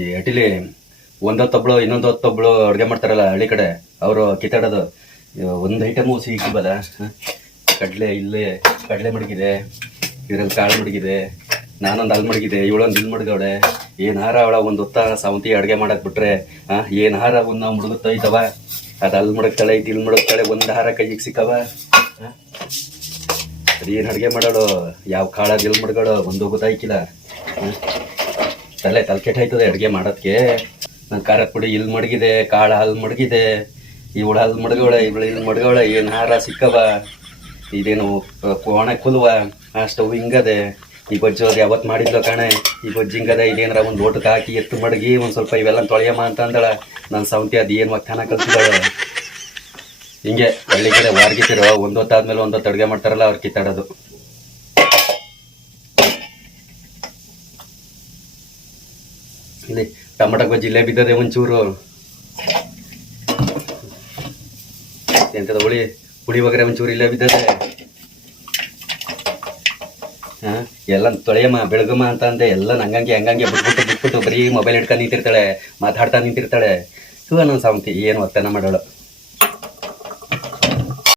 ಈ ಅಟಿಲಿ ಒಂದೊತ್ತೊಬ್ಳು ಇನ್ನೊಂದೊತ್ತೊಬ್ಳು ಅಡುಗೆ ಮಾಡ್ತಾರಲ್ಲ ಹಳ್ಳಿ ಕಡೆ, ಅವರು ಕಿತ್ತಾಡೋದು. ಒಂದು ಐಟಮು ಸಿಕ್ಕಿಬಲ್ಲ ಕಡಲೆ ಇಲ್ಲೇ, ಕಡಲೆ ಮಡಗಿದೆ, ಇದ್ರಲ್ಲಿ ಕಾಳು ಮಡಗಿದೆ, ನಾನೊಂದು ಅಲ್ಲಿ ಮಡಗಿದೆ, ಇವಳೊಂದು ಇಲ್ಲಿ ಮಡಗವಳೆ. ಏನು ಹಾರ ಅವಳ ಒಂದು ಹೊತ್ತ ಸಾವಂತಿ ಅಡುಗೆ ಮಾಡೋಕೆ ಬಿಟ್ರೆ ಏನು ಹಾರ ಒಂದು ನಾವು ಮುಡುಗುತ್ತೈತವ ಅದು ಅಲ್ಲಿ ಮಡಗ್ತಾಳೆ ಇದು ಇಲ್ಲಿ ಮಡಗ್ತಾಳೆ ಒಂದು ಹಾರ ಕೈಗೆ ಸಿಕ್ಕವ? ಅದೇನು ಅಡುಗೆ ಮಾಡೋಳು? ಯಾವ ಕಾಳಾಗ ಎಲ್ಲಿ ಮಡ್ಗಳು ಒಂದು ಗೊತ್ತಾಯ್ಕಿಲ್ಲ? ತಲೆ ತಲೆ ಕೆಟ್ಟಾಯ್ತದೆ ಅಡುಗೆ ಮಾಡೋದಕ್ಕೆ ನನ್ನ ಖಾರ ಪುಡಿ ಇಲ್ಲಿ ಮಡಗಿದೆ, ಕಾಳ ಅಲ್ಲಿ ಮಡಗಿದೆ ಇವಳು ಅಲ್ಲಿ ಮಡಗವಳೆ ಇವಳು ಇಲ್ಲಿ ಮಡಗವಳೆ ಏನು ಹಾರ ಸಿಕ್ಕವ, ಇದೇನು ಕೋಣ ಕುಲ್ವ, ಆ ಸ್ಟವ್ ಹಿಂಗದೆ ಈ ಬಜ್ಜು ಅದು ಯಾವತ್ತು ಮಾಡಿದ್ಲು ಕಾಣೆ, ಈ ಬಜ್ಜಿ ಹಿಂಗದೆ ಇದೇನಾರ ಒಂದು ಊಟಕ್ಕೆ ಹಾಕಿ ಎತ್ತು ಮಡಗಿ, ಒಂದು ಸ್ವಲ್ಪ ಇವೆಲ್ಲ ತೊಳೆಯಮ್ಮ ಅಂತ ಅಂದಳ. ನನ್ನ ಸೌಂತಿ ಅದು ಏನು ಮಕ್ಕನ ಕಲ್ತಿದ್ದಾಳೆ. ಹಿಂಗೆ ಹಳ್ಳಿ ಕಡೆ ವಾರ್ಗಿತಿರೋ ಒಂದೊತ್ತಾದ್ಮೇಲೆ ಒಂದೊತ್ತು ಅಡುಗೆ ಮಾಡ್ತಾರಲ್ಲ, ಅವ್ರು ಕಿತ್ತಾಡೋದು. ಇಲ್ಲಿ ಟೊಮಟೊ ಗೊಜ್ಜಿ ಇಲ್ಲೇ ಬಿದ್ದದೆ ಒಂಚೂರು. ಎಂತದ ಹುಳಿ ಹುಳಿ ಬಗ್ರೆ ಒಂಚೂರು ಇಲ್ಲೇ ಬಿದ್ದದೆ. ಹಾ, ಎಲ್ಲ ತೊಳೆಯಮ್ಮ, ಬೆಳಗಮ್ಮ ಅಂತ ಅಂದೆ, ಎಲ್ಲ ಹಂಗಂಗೆ ಹಂಗಂಗೆ ಬಿಟ್ಬಿಟ್ಟು ಬಿಟ್ಬಿಟ್ಟು ಬರೀ ಮೊಬೈಲ್ ಹಿಡ್ಕೊಂಡು ನಿಂತಿರ್ತಾಳೆ, ಮಾತಾಡ್ತಾ ನಿಂತಿರ್ತಾಳೆ. ಇವ ನನ್ನ ಸಾವಂತಿ, ಏನು ಒತ್ತಾಯ ಮಾಡೋಳು.